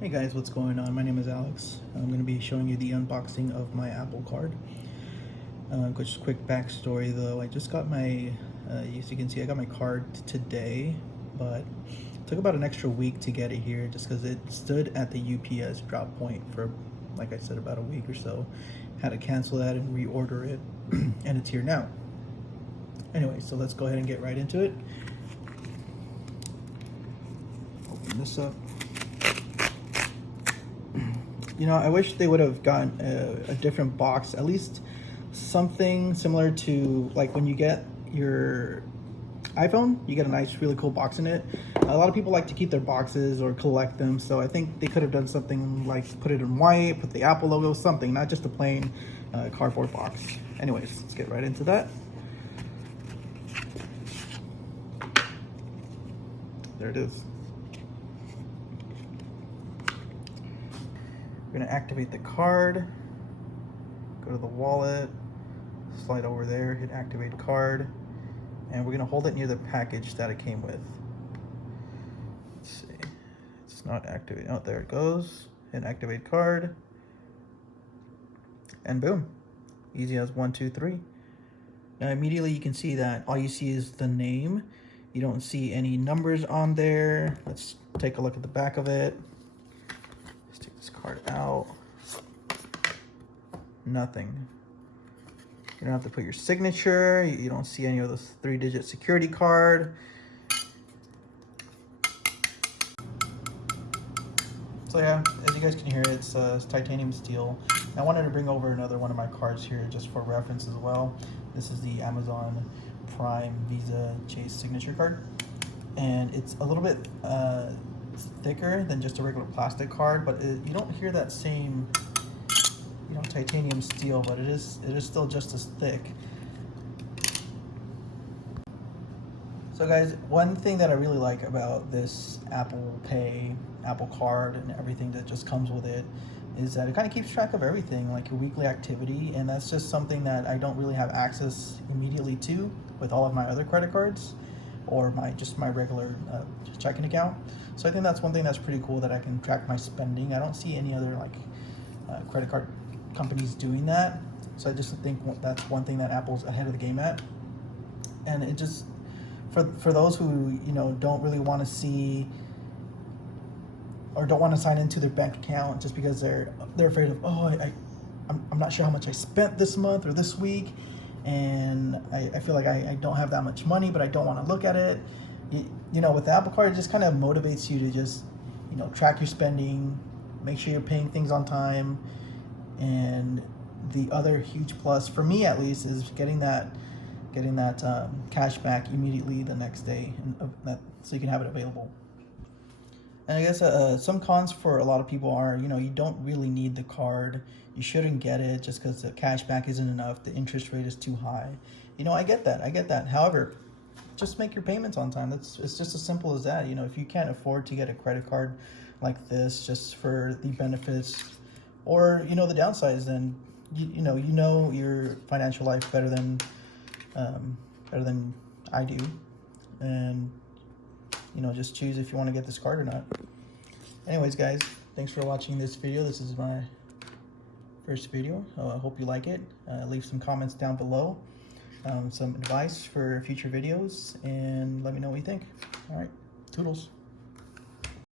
Hey guys, what's going on? My name is Alex. I'm going to be showing you the unboxing of my Apple Card. Just quick backstory though, I just got my, as you can see, I got my card today, but it took about an extra week to get it here just because it stood at the UPS drop point for, like I said, about a week or so. Had to cancel that and reorder it, and it's here now. Anyway, so let's go ahead and get right into it. Open this up. You know, I wish they would have gotten a different box, at least something similar to like when you get your iPhone, you get a nice, really cool box in it. A lot of people like to keep their boxes or collect them, so I think they could have done something like put it in white, put the Apple logo, something, not just a plain cardboard box. Anyways, let's get right into that. There it is. We're gonna activate the card, go to the wallet, slide over there, hit activate card, and we're gonna hold it near the package that it came with. Let's see, it's not activating. Oh, there it goes. Hit activate card, and boom, easy as 1, 2, 3. Now immediately you can see that all you see is the name. You don't see any numbers on there. Let's take a look at the back of it. Take this card out. Nothing. You don't have to put your signature. You don't see any of those 3-digit security card. So yeah, as you guys can hear, it's titanium steel. I wanted to bring over another one of my cards here just for reference as well. This is the Amazon Prime Visa Chase signature card, and it's a little bit thicker than just a regular plastic card, but you don't hear that same, you know, titanium steel, but it is still just as thick. So guys, one thing that I really like about this Apple Pay, Apple Card, and everything that just comes with it is that it kind of keeps track of everything, like your weekly activity, and that's just something that I don't really have access immediately to with all of my other credit cards or my regular checking account. So I think that's one thing that's pretty cool, that I can track my spending. I don't see any other like credit card companies doing that. So I just think that's one thing that Apple's ahead of the game at. And it just, for those who, you know, don't really want to see or don't want to sign into their bank account just because they're afraid of, oh, I'm not sure how much I spent this month or this week, and I feel like I don't have that much money, but I don't want to look at it. You know, with the Apple Card, it just kind of motivates you to just, you know, track your spending, make sure you're paying things on time. And the other huge plus, for me at least, is getting that cash back immediately the next day, and so you can have it available. And I guess some cons for a lot of people are, you know, you don't really need the card. You shouldn't get it just because the cash back isn't enough. The interest rate is too high. You know, I get that. However, just make your payments on time. It's just as simple as that. You know, if you can't afford to get a credit card like this just for the benefits or, you know, the downsides, then you know your financial life better than I do, and you know, just choose if you want to get this card or not. Anyways, guys, thanks for watching this video. This is my first video. I hope you like it. Leave some comments down below, some advice for future videos, and let me know what you think. All right, toodles.